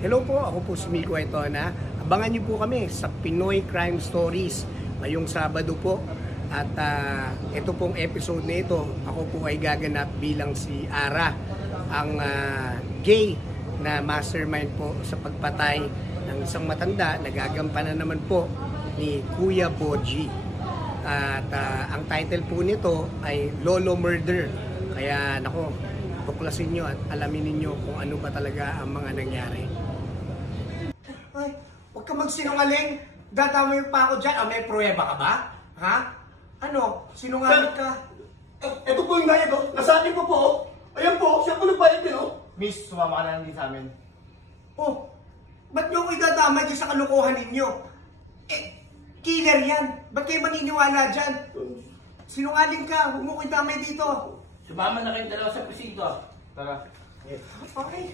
Hello po, ako po si Miko Aitona. Abangan niyo po kami sa Pinoy Crime Stories ngayong Sabado po. At ito pong episode na ito, ako po ay gaganap bilang si Ara, ang gay na mastermind po sa pagpatay ng isang matanda. Nagagampanan naman po ni Kuya Boji. At ang title po nito ay Lolo Murder. Kaya nako, tuklasin nyo at alamin ninyo kung ano ba talaga ang mga nangyari. Ay, huwag ka magsinungaling. Dadamay pa ako dyan. May pruweba ka ba? Ha? Ano? Sinungaling ka? Ito po yung bayad, oh. Nasabi ko po, oh. Ayan po, siya po nagbayad din, oh. Miss, sumama ka na lang din sa amin. Oh, ba't nyo ko idadamay dyan sa kalukuhan ninyo? Killer yan. Ba't kayo maniniwala dyan? Sinungaling ka. Huwag mo ko idamay dito. Sumama na kayong dalawa sa presinto. Tara. Okay.